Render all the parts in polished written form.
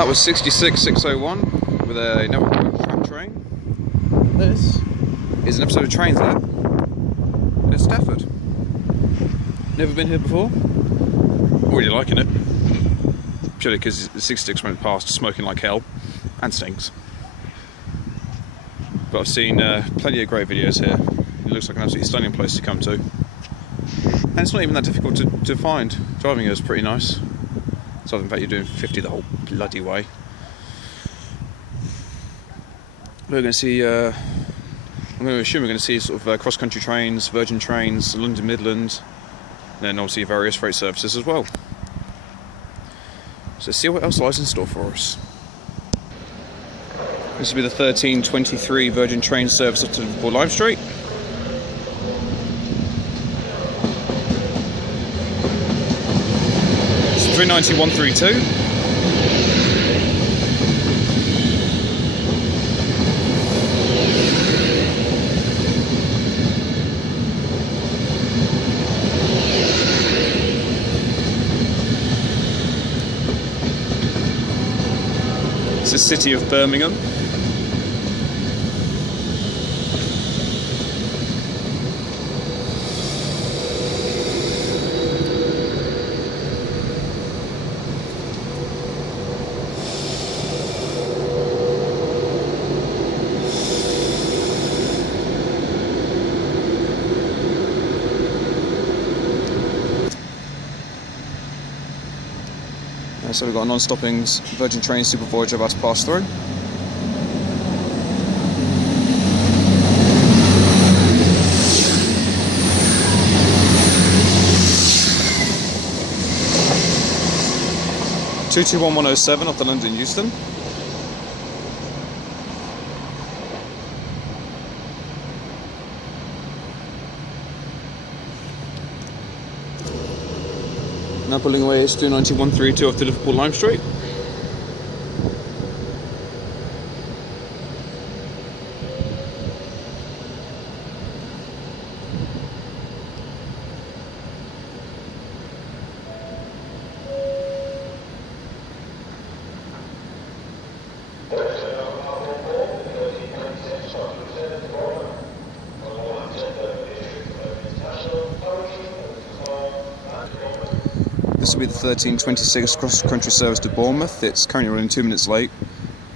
That was 66601 with a network track train. This is an episode of Trains Lab at Stafford. Never been here before. Already liking it. Purely because the 66 went past smoking like hell and stinks. But I've seen plenty of great videos here. It looks like an absolutely stunning place to come to. And it's not even that difficult to find. Driving here is pretty nice. So in fact you're doing 50 the whole bloody way. We're going to see, I'm going to assume we're going to see sort of cross-country trains, Virgin trains, London Midland, and then obviously various freight services as well. So let's see what else lies in store for us. This will be the 1323 Virgin train service up to Liverpool Lime Street. It's 39132. It's the city of Birmingham. So we've got a non-stopping Virgin Train Super Voyager about to pass through. (221-107) off the London Euston. Now pulling away is 29132 off the Liverpool Lime Street. This will be the 1326 cross-country service to Bournemouth. It's currently running 2 minutes late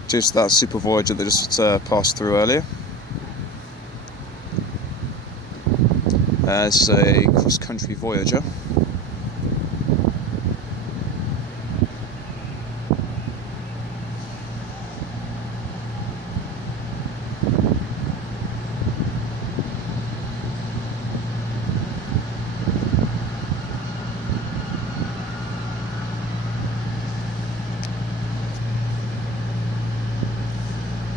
due to that Super Voyager that just passed through earlier. It's a cross-country Voyager.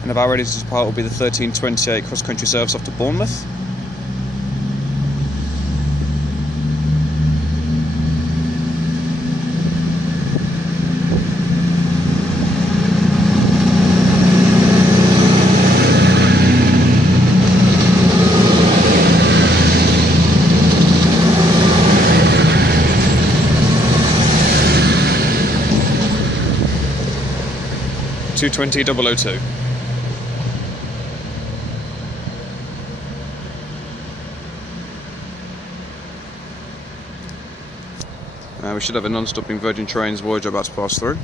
And about ready to depart will be the 1328 cross-country service off to Bournemouth. (220-002). We should have a non-stopping Virgin Trains Voyager about to pass through.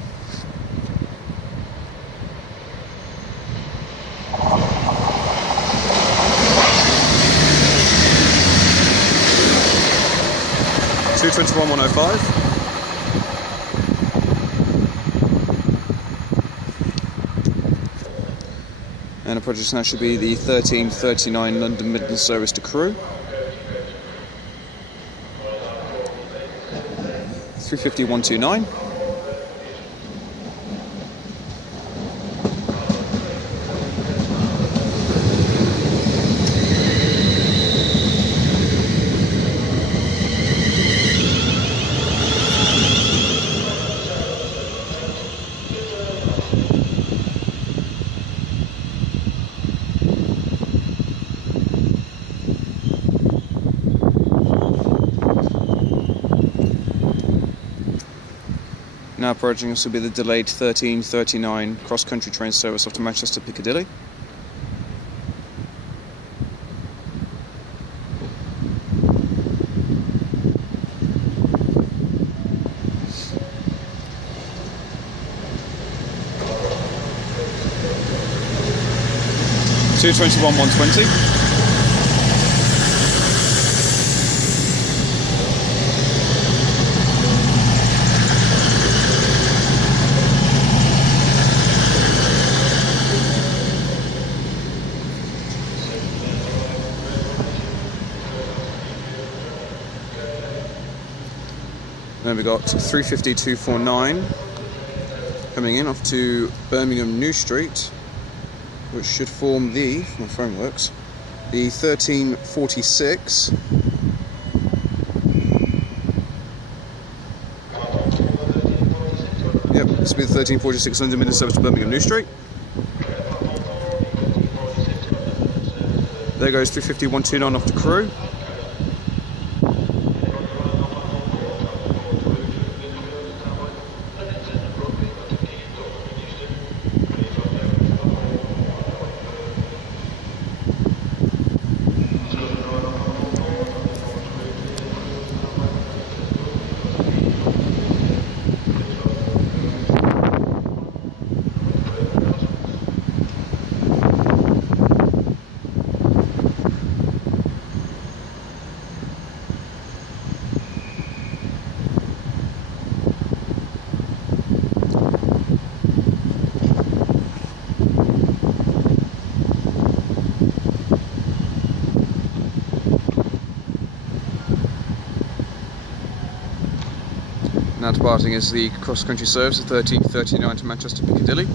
(221-105). And approaching now should be the 1339 London Midland service to Crewe. 350-129. Now approaching us will be the delayed 13:39 cross-country train service off to Manchester Piccadilly. (2:21, 1:20). Then we got 350 249 coming in off to Birmingham New Street, which should form the, if my phone works, the 1346. Yep, this will be the 1346 London Midland service to Birmingham New Street. There goes 350 129 off to Crewe. Now departing is the cross-country service at 13:39 to Manchester Piccadilly.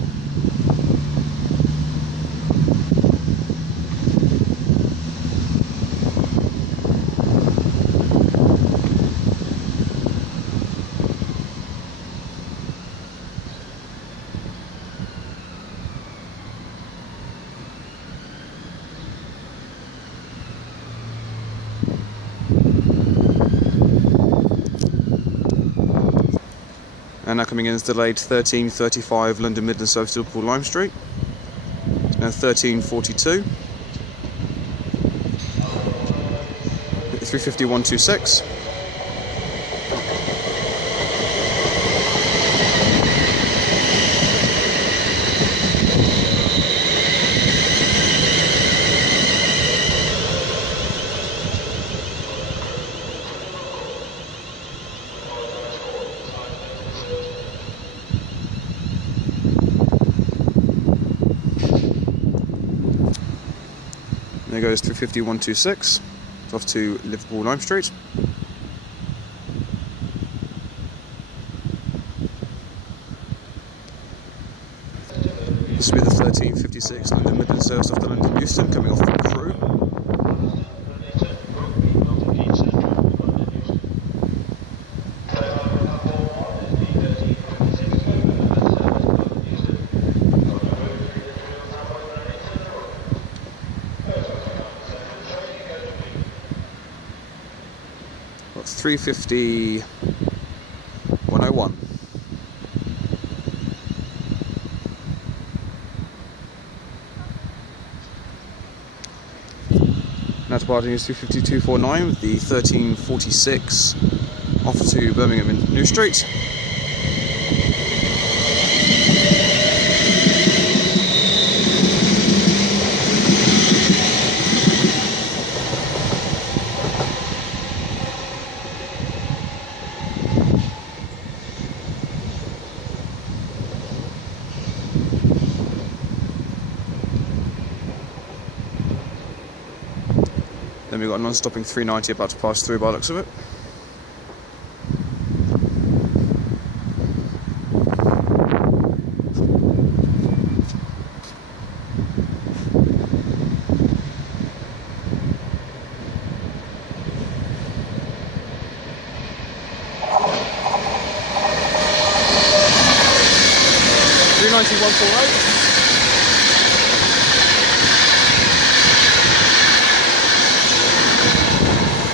And now coming in is delayed 13:35 London Midland service to Liverpool Lime Street. Now 13:42. 350 126. There goes 350 126 off to Liverpool Lime Street. This will be the 13:56 London Midland service off to London Euston coming off from Crewe. That's 350 101. Now departing is 350 249 with the 13:46 off to Birmingham New Street. Then we've got a non-stopping 390 about to pass through by the looks of it.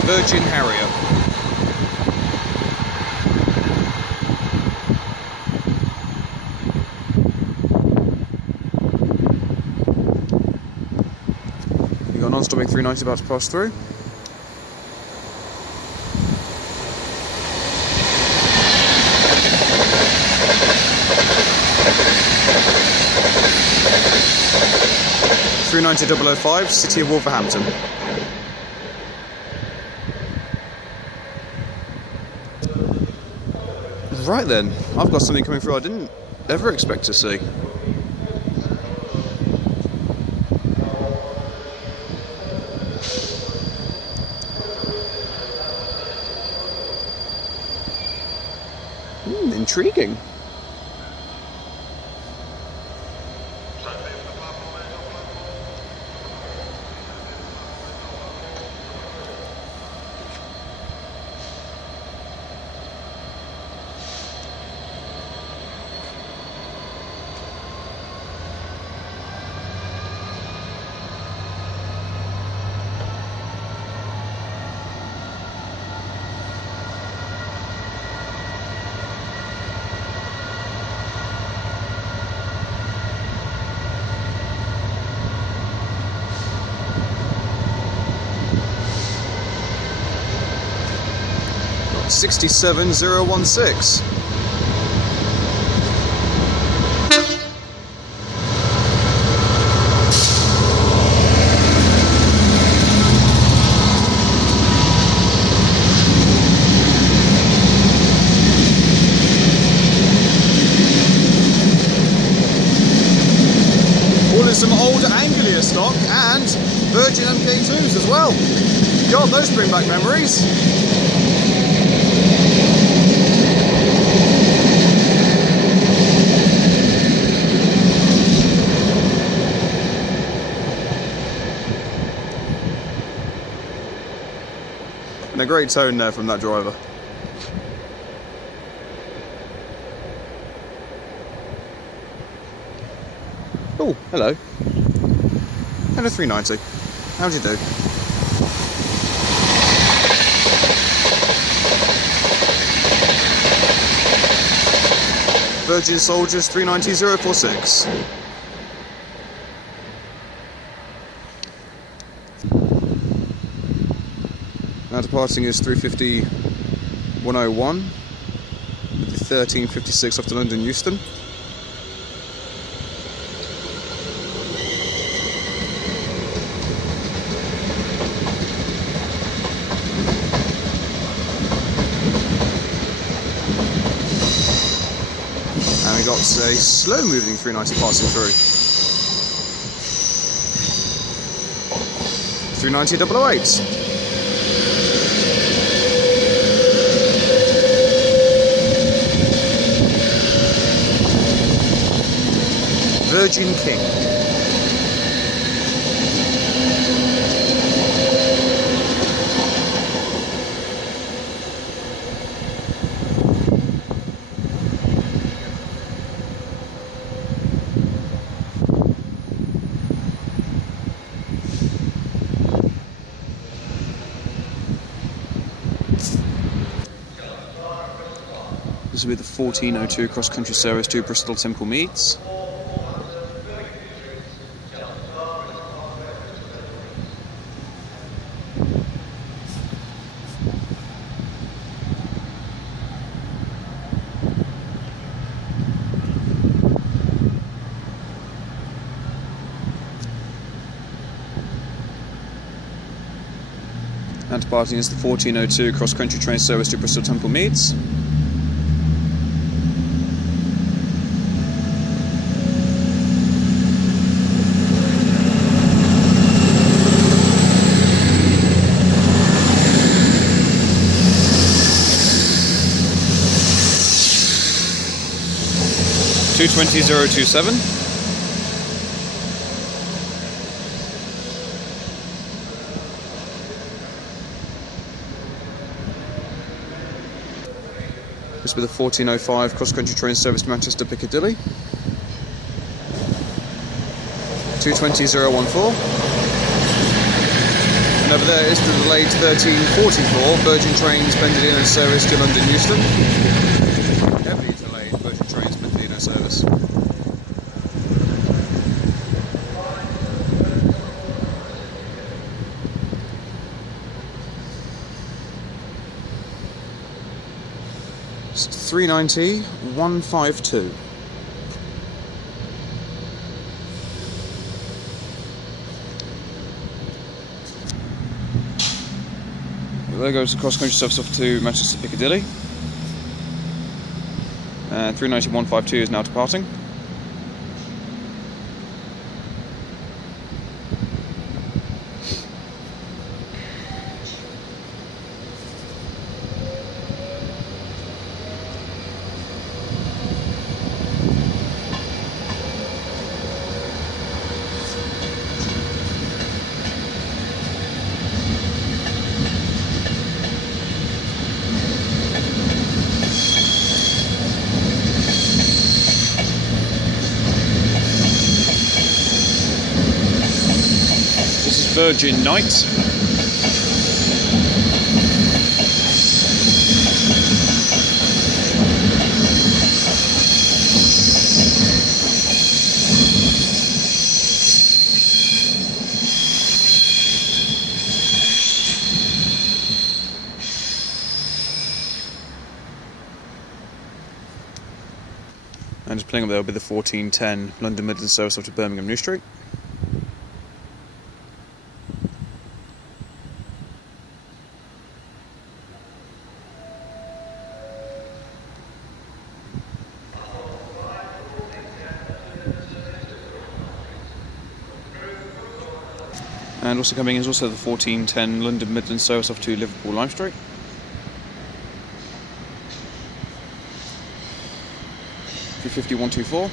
Virgin Harrier. incoming 390 about to pass through. .005, City of Wolverhampton. Right then, I've got something coming through I didn't ever expect to see. Intriguing. Got 67016. Some older Anglia stock and Virgin MK2s as well. God, those bring back memories. And a great tone there from that driver. Oh, hello. Hello 390. How'd you do? Virgin Soldiers 390046. Now departing is 350-101 with the 1356 off to London Euston. And we got a slow moving 390 passing through. 390-008. Virgin King. This will be the 1402 cross-country service to Bristol Temple Meads. And departing is the 1402 cross-country train service to Bristol Temple Meads. .220-027. This will be the 1405 cross-country train service to Manchester Piccadilly. 220-014. And over there is the delayed 1344 Virgin Trains Benderdino service to London Euston. Heavily delayed Virgin Trains Benderdino service. It's 390 152. There goes the cross-country service off to Manchester Piccadilly. And 390 152 is now departing. Virgin Night. And just pulling up there will be the 1410 London Midland service off to Birmingham New Street. And also coming is also the 1410 London Midland service off to Liverpool Lime Street. (350-124).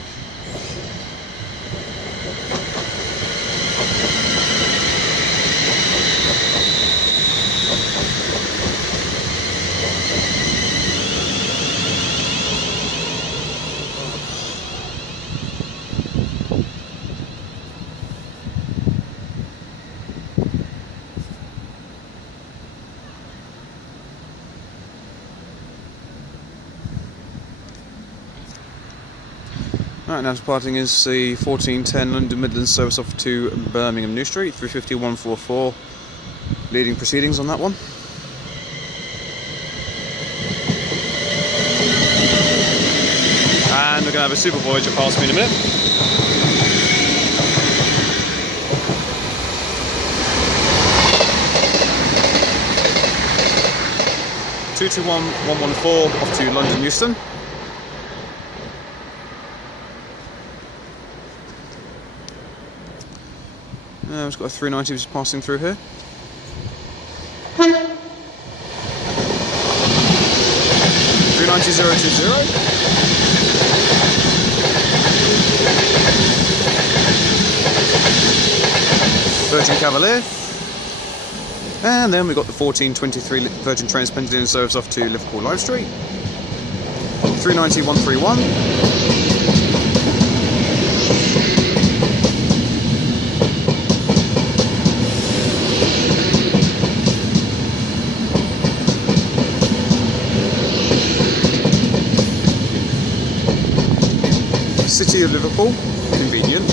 Alright, now departing is the 1410 London Midland service off to Birmingham New Street, 350-144, leading proceedings on that one. And we're going to have a Super Voyager pass me in a minute. (221-114) off to London Euston. We've got a 390 just passing through here. (390-020). Virgin Cavalier. And then we've got the 1423 Virgin Transpennsylvania service off to Liverpool Lime Street. 390-131. City of Liverpool, convenient.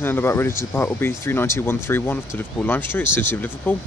And about ready to depart will be 390-131 off to Liverpool Lime Street, City of Liverpool.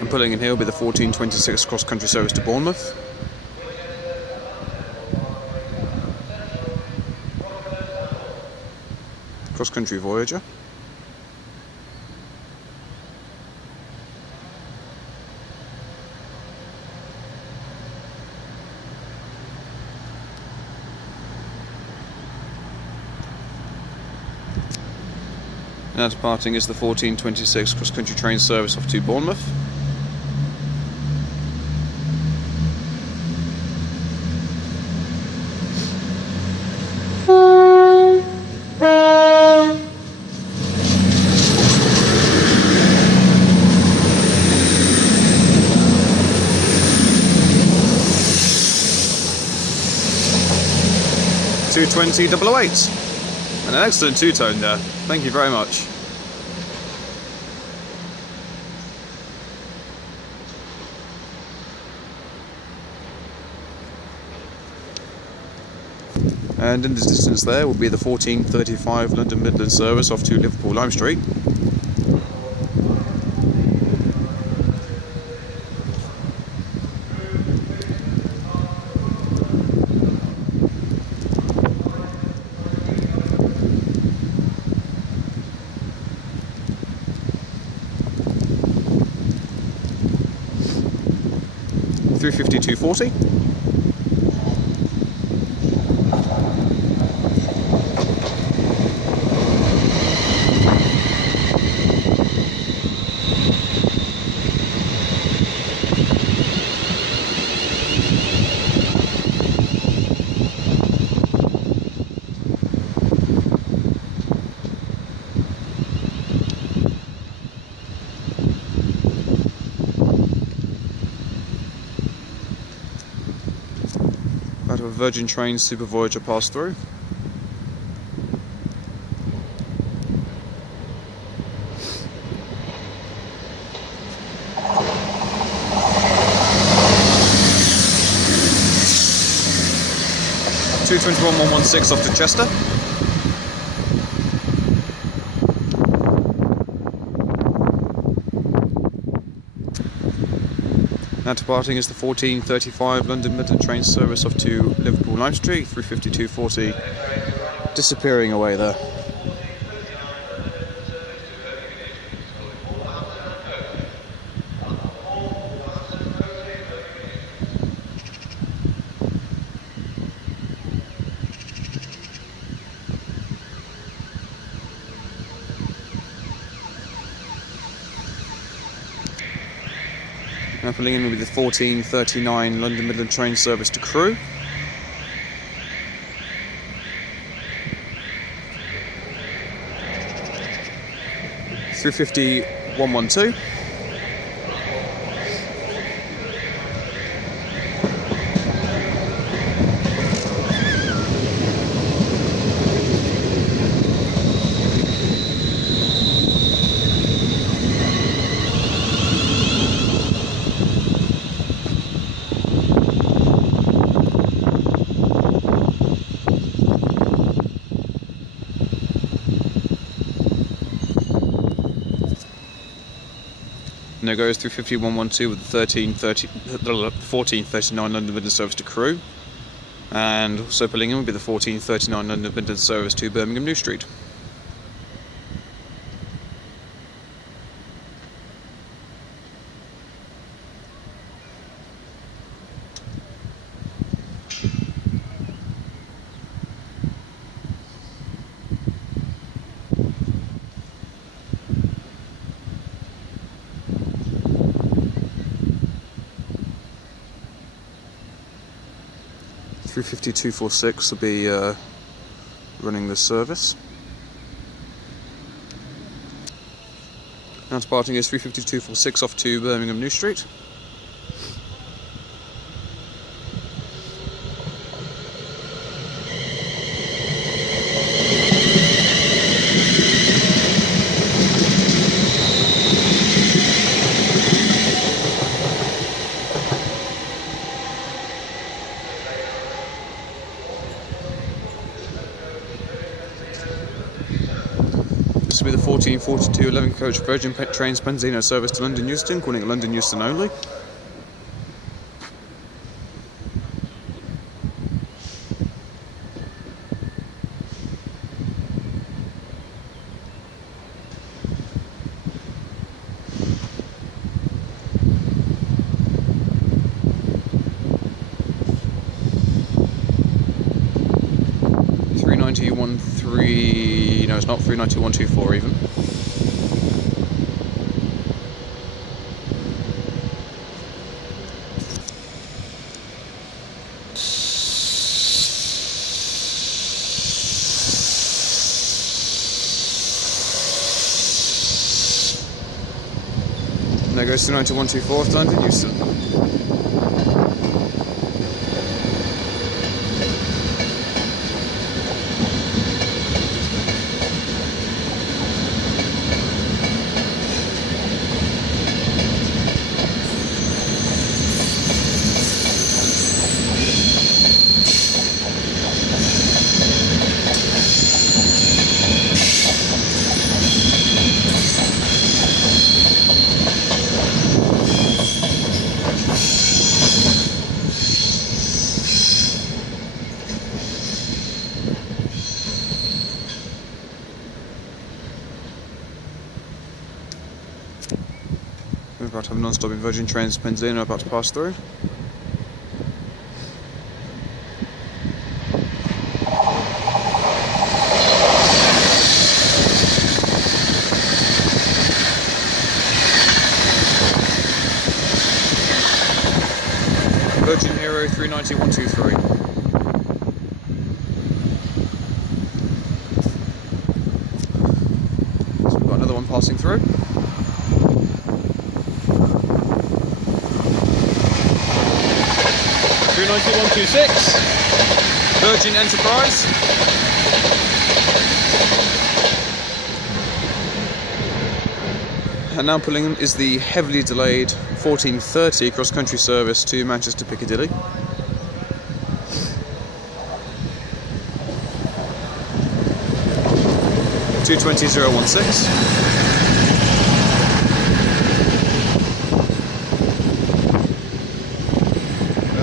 And pulling in here will be the 1426 cross-country service to Bournemouth. Cross-country Voyager. Now departing is the 1426 cross-country train service off to Bournemouth. 220/008. And an excellent two-tone there. Thank you very much. And in the distance there will be the 1435 London Midland service off to Liverpool Lime Street. $352.40. Out of a Virgin Trains Super Voyager pass through. $221.116 off to Chester. Now departing is the 1435 London Midland train service off to Liverpool Lime Street, $352.40, disappearing away there. Now pulling in will be the 1439 London Midland train service to Crewe. $350.112. And there goes $350.112 with the 1439 London Midland service to Crewe. And also pulling in will be the 1439 London Midland service to Birmingham New Street. $352.46 will be running this service. Now departing is $352.46 off to Birmingham New Street. This will be the 1442 11 coach Virgin Trains Benzino service to London Euston, calling it London Euston only. $390.13, no it's not, $390.124 even. And there goes $291.24 to London Euston. We're about to have non-stopping Virgin trains Pendleton are about to pass through. Virgin Hero 390123. So we've got another one passing through. Virgin Enterprise. And now pulling in is the heavily delayed 14:30 cross-country service to Manchester Piccadilly. (220.016).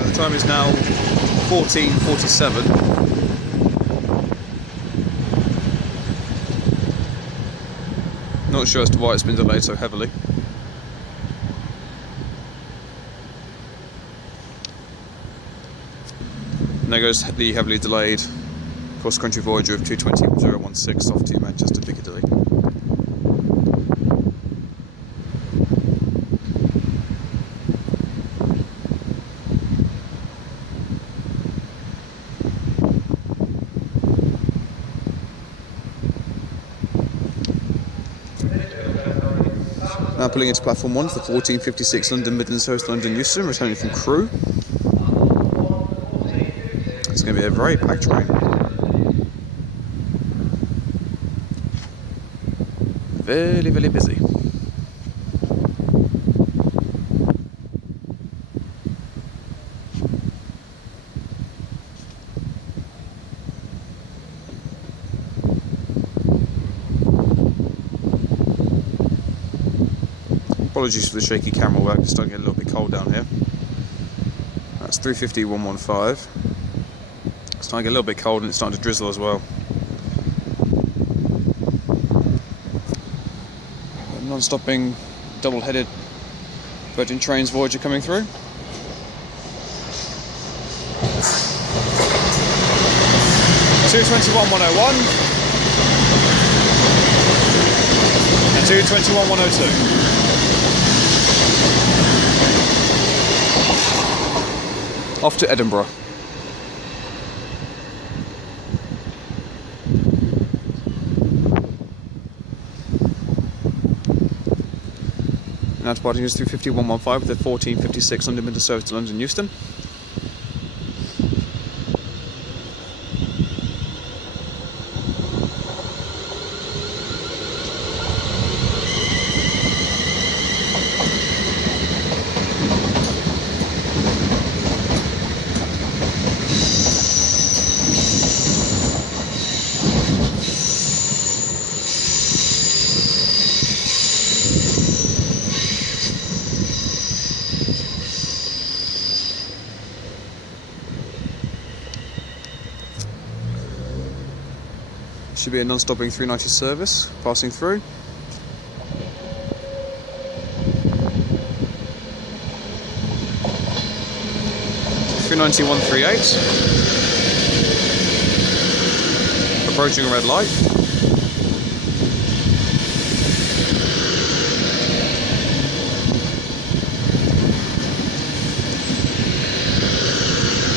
The time is now 14:47. Not sure as to why it's been delayed so heavily. And there goes the heavily delayed cross-country Voyager of 220.016 off to Manchester Piccadilly. Now pulling into platform 1 for the 14:56 London Midland South London Euston, returning from Crewe. It's going to be a very packed train. Very, very busy. Apologies for the shaky camera work, it's starting to get a little bit cold down here. That's 350.115. It's starting to get a little bit cold and it's starting to drizzle as well. Non-stopping, double-headed Virgin Trains Voyager coming through. (221.101) and 221.102. Off to Edinburgh. Now departing is 350.115 with the 14:56 London Midland South to London Euston. Should be a non-stopping 390 service passing through. (390.138). Approaching a red light.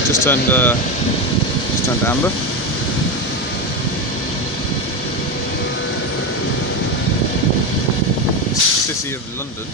Just turned amber. City of London.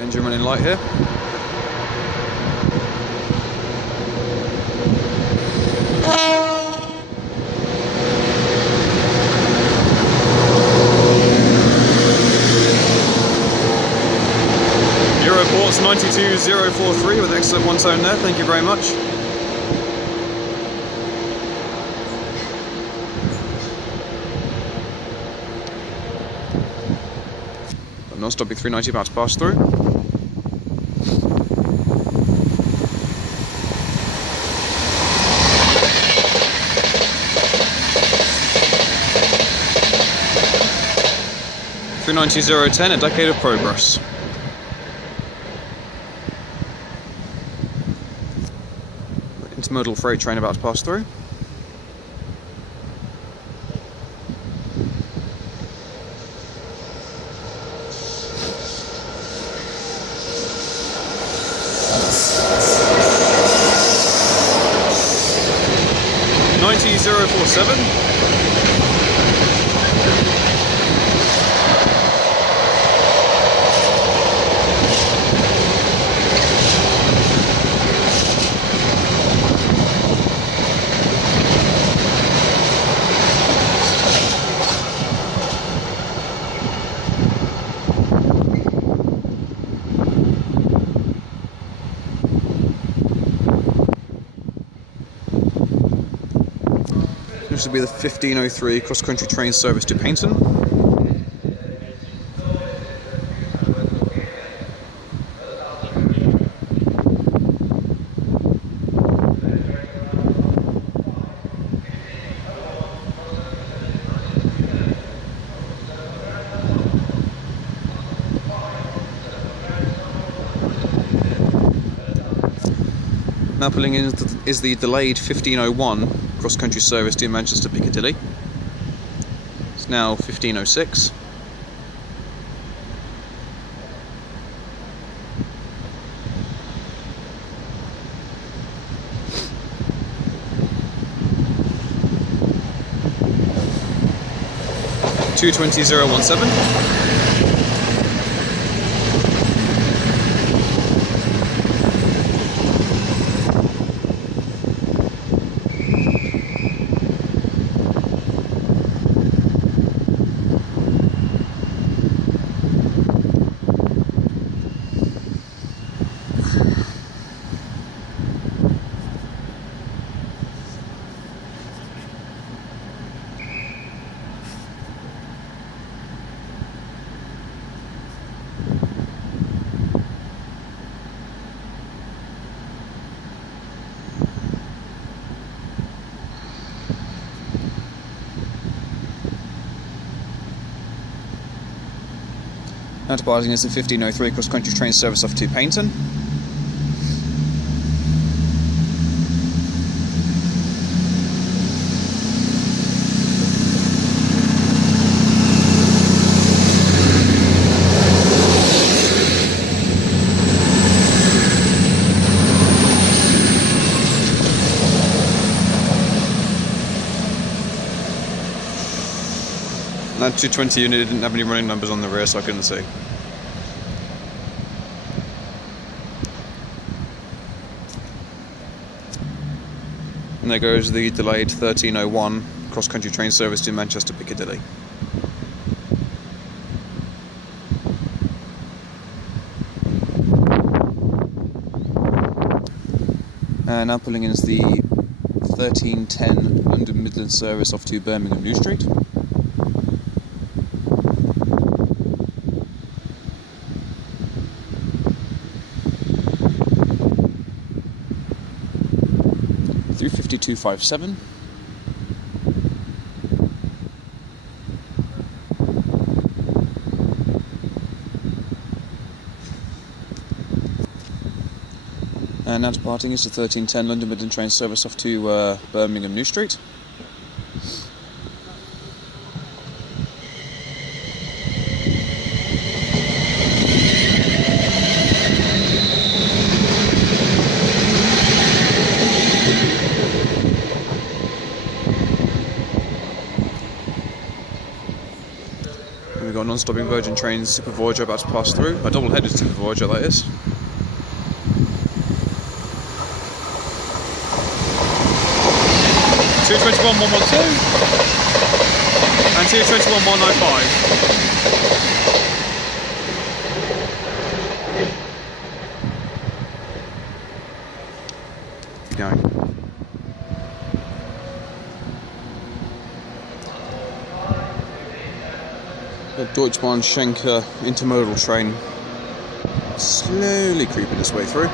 Engine running light here. That's 92043 with excellent one tone there, thank you very much. Non-stopping 390 about to pass through. $390,010, a decade of progress. Intermodal freight train about to pass through. $90,047. This will be the 1503 cross-country train service to Paynton. Now pulling in is the delayed 1501 cross-country service to Manchester Piccadilly. It's now 1506. $220,017. Now departing is the 1503 cross-country train service off to Paynton. That 220 unit didn't have any running numbers on the rear, so I couldn't see. And there goes the delayed 1301 cross-country train service to Manchester Piccadilly. And now pulling in is the 1310 London Midland service off to Birmingham New Street. $352,557. And now departing is the 1310 London Midland train service off to Birmingham New Street. We've got non-stopping Virgin trains, Super Voyager about to pass through. A double-headed Super Voyager, that is. $221,112 and $221,195. The Deutschbahn Schenker intermodal train slowly creeping its way through.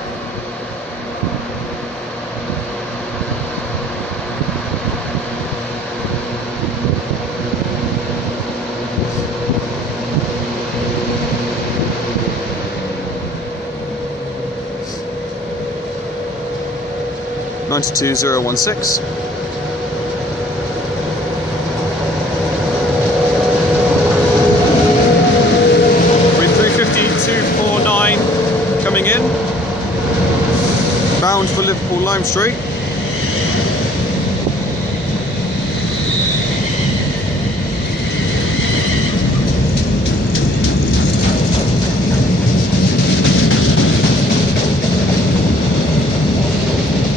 (92.016). Coming in, bound for Liverpool Lime Street.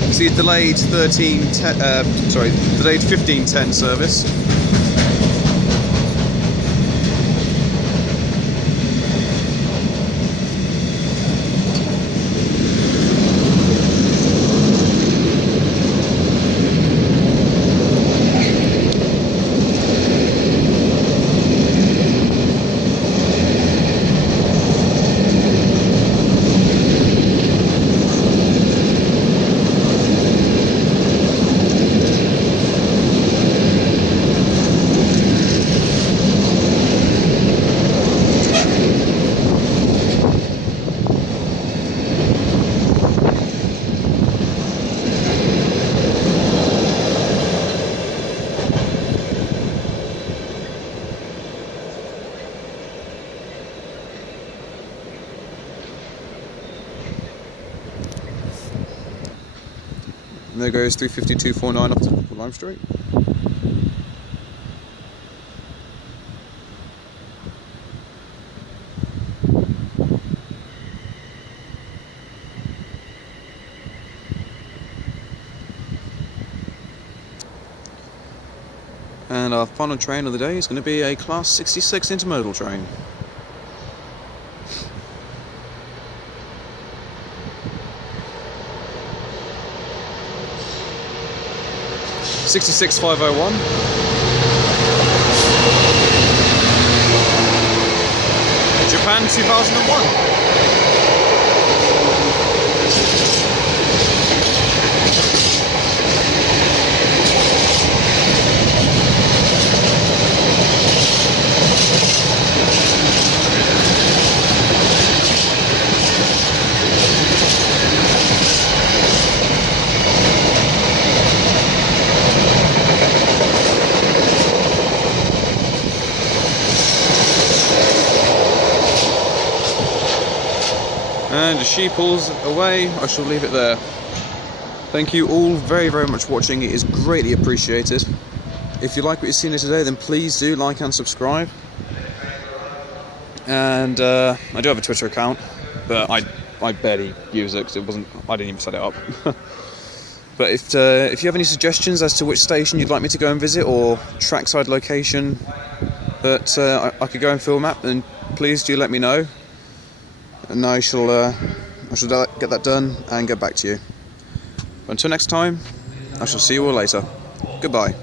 You see delayed 15:10 service. And there goes 352.49 off to Liverpool Lime Street. And our final train of the day is going to be a Class 66 intermodal train. (66.501). Japan 2001. And as she pulls away, I shall leave it there. Thank you all very, very much for watching. It is greatly appreciated. If you like what you've seen here today, then please do like and subscribe. And I do have a Twitter account, but I barely use it because I didn't even set it up. But if you have any suggestions as to which station you'd like me to go and visit, or trackside location that I could go and film at, then please do let me know. And I shall get that done and get back to you. But until next time, I shall see you all later. Goodbye.